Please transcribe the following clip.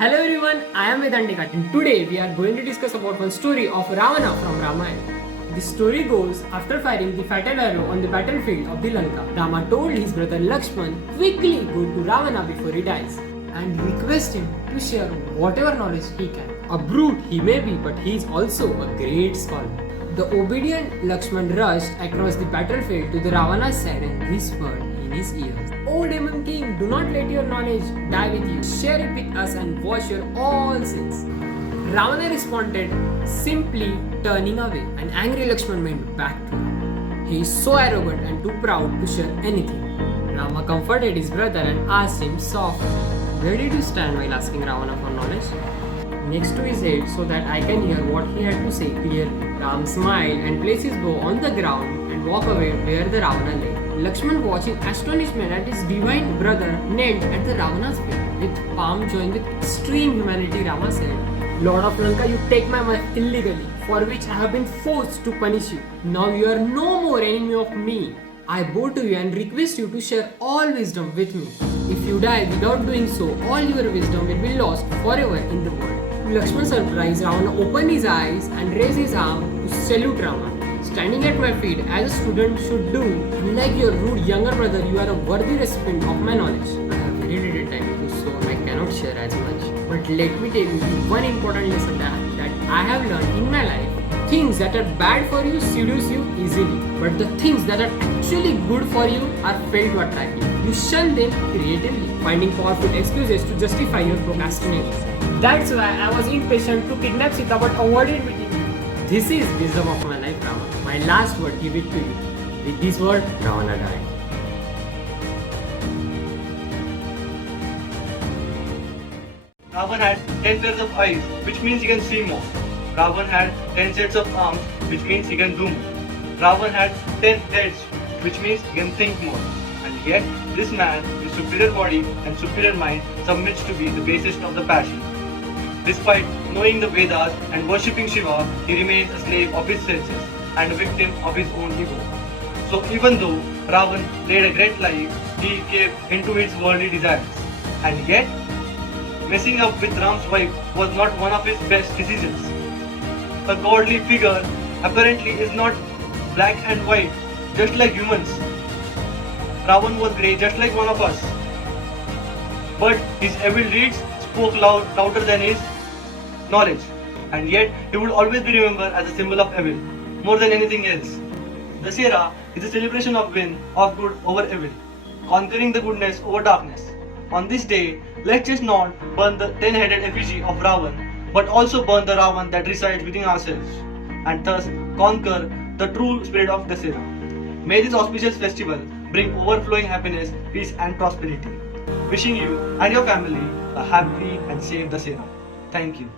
Hello everyone, I am Vedantika and today we are going to discuss about one story of Ravana from Ramayana. The story goes, after firing the fatal arrow on the battlefield of the Lanka, Rama told his brother Lakshman quickly go to Ravana before he dies and request him to share whatever knowledge he can. A brute he may be, but he is also a great scholar. The obedient Lakshman rushed across the battlefield to the Ravana's side and whispered in his ears, "O Demon King, do not let your knowledge die with you. Share it with us and wash your all sins." Ravana responded, simply turning away. An angry Lakshman went back to him. He is so arrogant and too proud to share anything. Rama comforted his brother and asked him softly, "Where did you stand while asking Ravana for knowledge?" "Next to his head so that I can hear what he had to say clearly." Ram smiled and placed his bow on the ground and walked away where the Ravana lay. Lakshman, watching astonishment at his divine brother, knelt at the Ravana's feet. With palm joined with extreme humanity, Rama said, "Lord of Lanka, you take my wife illegally, for which I have been forced to punish you. Now you are no more enemy of me. I bow to you and request you to share all wisdom with me. If you die without doing so, all your wisdom will be lost forever in the world." To Lakshman's surprise, Ravana opened his eyes and raised his arm to salute Rama. "Standing at my feet as a student should do, unlike your rude younger brother, you are a worthy recipient of my knowledge. I have very little time to, so I cannot share as much. But let me tell you one important lesson that I have learned in my life. Things that are bad for you seduce you easily, but the things that are actually good for you are failed to attract you. You shun them creatively, finding powerful excuses to justify your procrastination. That's why I was impatient to kidnap Sita but avoided meeting you. This is wisdom of my life, Rama. My last word, give it to you." With this word, Ravana died. Ravan had 10 pairs of eyes, which means he can see more. Ravan had 10 sets of arms, which means he can do more. Ravan had 10 heads, which means he can think more. And yet, this man, with superior body and superior mind, submits to be the basest of the passion. Despite knowing the Vedas and worshipping Shiva, he remains a slave of his senses and a victim of his own ego. So even though Ravan led a great life, he gave into his worldly desires. And yet, messing up with Ram's wife was not one of his best decisions. A godly figure apparently is not black and white, just like humans. Ravan was grey, just like one of us. But his evil deeds spoke louder than his knowledge. And yet, he would always be remembered as a symbol of evil, more than anything else. Dussehra is a celebration of win of good over evil, conquering the goodness over darkness. On this day, let's just not burn the 10-headed effigy of Ravan, but also burn the Ravan that resides within ourselves, and thus conquer the true spirit of Dussehra. May this auspicious festival bring overflowing happiness, peace and prosperity. Wishing you and your family a happy and safe Dussehra. Thank you.